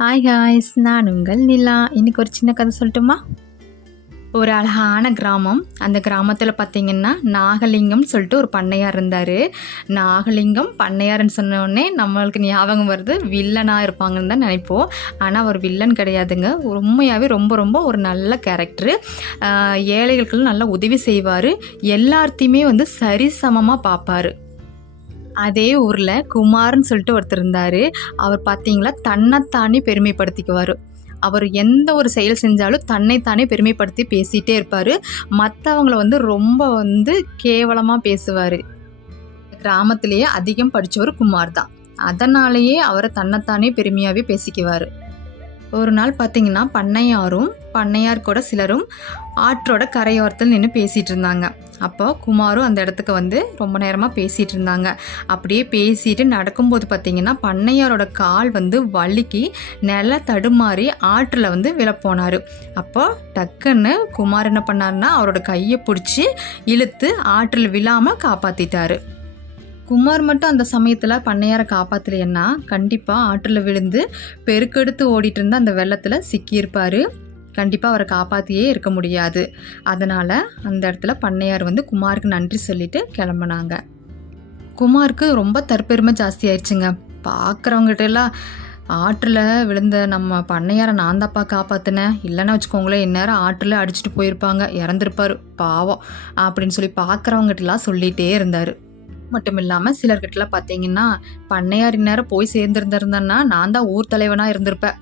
Hi guys, நான் உங்கள் நிலா. இன்றைக்கி ஒரு சின்ன கதை சொல்லட்டுமா? ஒரு அழகான கிராமம். அந்த கிராமத்தில் பார்த்திங்கன்னா நாகலிங்கம்னு சொல்லிட்டு ஒரு பண்ணையார் இருந்தார். நாகலிங்கம் பண்ணையார்னு சொன்னோடனே நம்மளுக்கு ஞாபகம் வருது வில்லனாக இருப்பாங்கன்னு தான் நினைப்போம். ஆனால் அவர் வில்லன் கிடையாதுங்க. உண்மையாகவே ரொம்ப ரொம்ப ஒரு நல்ல கேரக்டரு. ஏழைகளுக்கு நல்லா உதவி செய்வார். எல்லாத்தையுமே சரிசமமாக பார்ப்பார். அதே ஊரில் குமார்னு சொல்லிட்டு ஒருத்தர் இருந்தார். அவர் பார்த்தீங்களா தன்னைத்தானே பெருமைப்படுத்திக்குவார். அவர் எந்த ஒரு செயல் செஞ்சாலும் தன்னைத்தானே பெருமைப்படுத்தி பேசிகிட்டே இருப்பார். மற்றவங்கள ரொம்ப கேவலமாக பேசுவார். கிராமத்திலேயே அதிகம் படித்தவர் குமார் தான். அதனாலேயே அவரை தன்னைத்தானே பெருமையாகவே பேசிக்குவார். ஒரு நாள் பார்த்திங்கன்னா பண்ணையார் கூட சிலரும் ஆற்றோட கரையோரத்தில் நின்று பேசிகிட்டு இருந்தாங்க. அப்போ குமாரும் அந்த இடத்துக்கு ரொம்ப நேரமாக பேசிகிட்டு இருந்தாங்க. அப்படியே பேசிட்டு நடக்கும்போது பார்த்திங்கன்னா பண்ணையாரோட கால் வழுக்கி நில தடுமாறி ஆற்றில் விழப்போனார். அப்போ டக்குன்னு குமார் என்ன பண்ணார்னா அவரோட கையை பிடிச்சி இழுத்து ஆற்றில் விழாமல் காப்பாற்றிட்டார். குமார் மட்டும் அந்த சமயத்தில் பண்ணையாரை காப்பாற்றலைன்னா கண்டிப்பாக ஆற்றில் விழுந்து பெருக்கெடுத்து ஓடிட்டு இருந்த அந்த வெள்ளத்தில் சிக்கியிருப்பார். கண்டிப்பாக அவரை காப்பாற்றியே இருக்க முடியாது. அதனால் அந்த இடத்துல பண்ணையார் குமாருக்கு நன்றி சொல்லிட்டு கிளம்புனாங்க. குமாருக்கு ரொம்ப தற்பெருமை ஜாஸ்தி ஆயிடுச்சுங்க. பார்க்குறவங்ககிட்டலாம் ஆற்றில் விழுந்த நம்ம பண்ணையாரை நான் தான்ப்பா காப்பாற்றினேன், இல்லைன்னா வச்சுக்கோங்களேன் இந்நேரம் ஆற்றில் அடிச்சுட்டு போயிருப்பாங்க, இறந்துருப்பார் பாவம் அப்படின்னு சொல்லி பார்க்குறவங்ககிட்டலாம் சொல்லிகிட்டே இருந்தார். மட்டும் இல்லாமல் சிலர்கிட்டலாம் பார்த்தீங்கன்னா பண்ணையார் இந்நேரம் போய் சேர்ந்துருந்திருந்தேன்னா நான் தான் ஊர் தலைவனாக இருந்திருப்பேன்,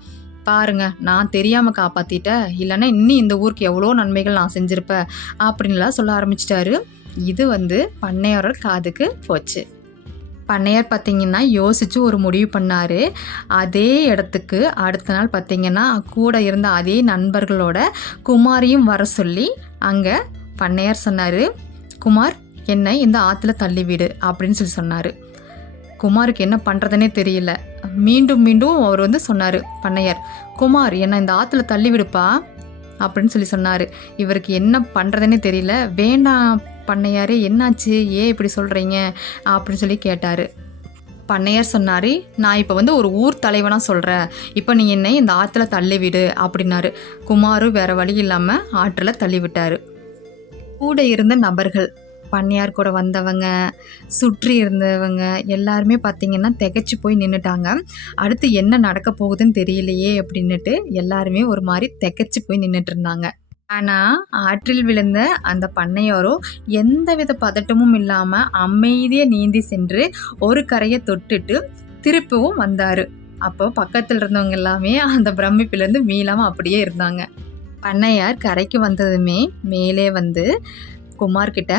பாருங்க நான் தெரியாமல் காப்பாற்றிட்டேன், இல்லைன்னா இன்னும் இந்த ஊருக்கு எவ்வளோ நன்மைகள் நான் செஞ்சுருப்பேன் அப்படின்லாம் சொல்ல ஆரம்பிச்சிட்டாரு. இது பண்ணையாரோட காதுக்கு போச்சு. பண்ணையார் பார்த்திங்கன்னா யோசித்து ஒரு முடிவு பண்ணார். அதே இடத்துக்கு அடுத்த நாள் பார்த்திங்கன்னா கூட இருந்த அதே நண்பர்களோட குமாரையும் வர சொல்லி அங்கே பண்ணையார் சொன்னார், குமார் என்னை இந்த ஆற்றுல தள்ளிவிடு அப்படின்னு சொல்லி சொன்னார். குமாருக்கு என்ன பண்ணுறதுனே தெரியல. மீண்டும் மீண்டும் அவர் சொன்னார் பண்ணையார், குமார் என்னை இந்த ஆற்றுல தள்ளிவிடுப்பா அப்படின்னு சொல்லி சொன்னார். இவருக்கு என்ன பண்ணுறதுனே தெரியல. வேண்டாம் பண்ணையார், என்னாச்சு, ஏன் இப்படி சொல்கிறீங்க அப்படின்னு சொல்லி கேட்டார். பண்ணையார் சொன்னார், நான் இப்போ ஒரு ஊர் தலைவனாக சொல்கிறேன், இப்போ நீ என்னை இந்த ஆற்றுல தள்ளிவிடு அப்படின்னாரு. குமாரும் வேறு வழி இல்லாமல் ஆற்றில் தள்ளிவிட்டார். கூட இருந்த நபர்கள், பண்ணையார் கூட வந்தவங்க, சுற்றி இருந்தவங்க எல்லாருமே பார்த்திங்கன்னா திகைச்சு போய் நின்றுட்டாங்க. அடுத்து என்ன நடக்க போகுதுன்னு தெரியலையே அப்படின்னுட்டு எல்லாருமே ஒரு மாதிரி திகைச்சு போய் நின்றுட்டு இருந்தாங்க. ஆனால் ஆற்றில் விழுந்த அந்த பண்ணையாரோ எந்தவித பதட்டமும் இல்லாமல் அமைதியாக நீந்தி சென்று ஒரு கரையை தொட்டுட்டு திருப்பவும் வந்தார். அப்போ பக்கத்தில் இருந்தவங்க எல்லாமே அந்த பிரமிப்பிலேருந்து மீளாமல் அப்படியே இருந்தாங்க. பண்ணையார் கரைக்கு வந்ததுமே மேலே குமார்கிட்ட,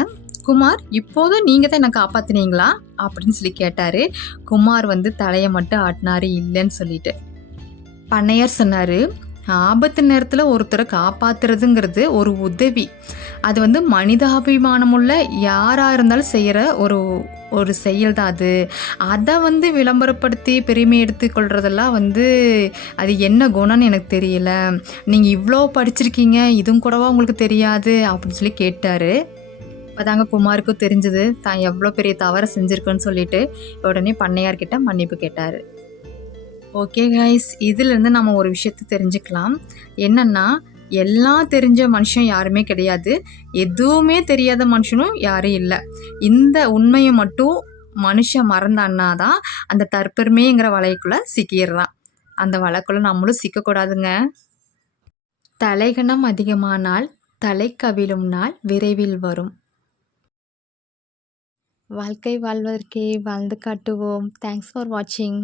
குமார் இப்போதும் நீங்கள் தான் என்னை காப்பாற்றினீங்களா அப்படின்னு சொல்லி கேட்டார். குமார் தலையை மட்டும் ஆட்டினார் இல்லைன்னு சொல்லிட்டு. பண்ணையார் சொன்னார், ஆபத்து நேரத்தில் ஒருத்தரை காப்பாற்றுறதுங்கிறது ஒரு உதவி. அது மனிதாபிமானமுள்ள யாராக இருந்தாலும் செய்கிற ஒரு செயல் தான் அது. அதை விளம்பரப்படுத்தி பெருமை எடுத்துக்கொள்கிறதெல்லாம் அது என்ன குணம்னு எனக்கு தெரியல. நீங்கள் இவ்வளோ படிச்சிருக்கீங்க, இதுவும் கூடவா உங்களுக்கு தெரியாது அப்படின்னு சொல்லி கேட்டார். அப்போதாங்க குமாருக்கும் தெரிஞ்சது தான் எவ்வளோ பெரிய தவறை செஞ்சுருக்குன்னு சொல்லிட்டு உடனே பண்ணையார்கிட்ட மன்னிப்பு கேட்டார். ஓகே கைஸ், இதிலேருந்து நம்ம ஒரு விஷயத்தை தெரிஞ்சுக்கலாம். என்னென்னா எல்லாம் தெரிஞ்ச மனுஷன் யாருமே கிடையாது, எதுவுமே தெரியாத மனுஷனும் யாரும் இல்லை. இந்த உண்மையை மட்டும் மனுஷன் மறந்தான்னா தான் அந்த தற்பெருமைங்கிற வலைக்குள்ளே சிக்கிடுறான். அந்த வலைக்குள்ளே நம்மளும் சிக்கக்கூடாதுங்க. தலைகணம் அதிகமானால் தலை கவிழும் நாள் விரைவில் வரும். வாழ்க்கை வாழ்வதற்கே வாழ்ந்து காட்டுவோம். தேங்க்ஸ் ஃபார் வாட்சிங்.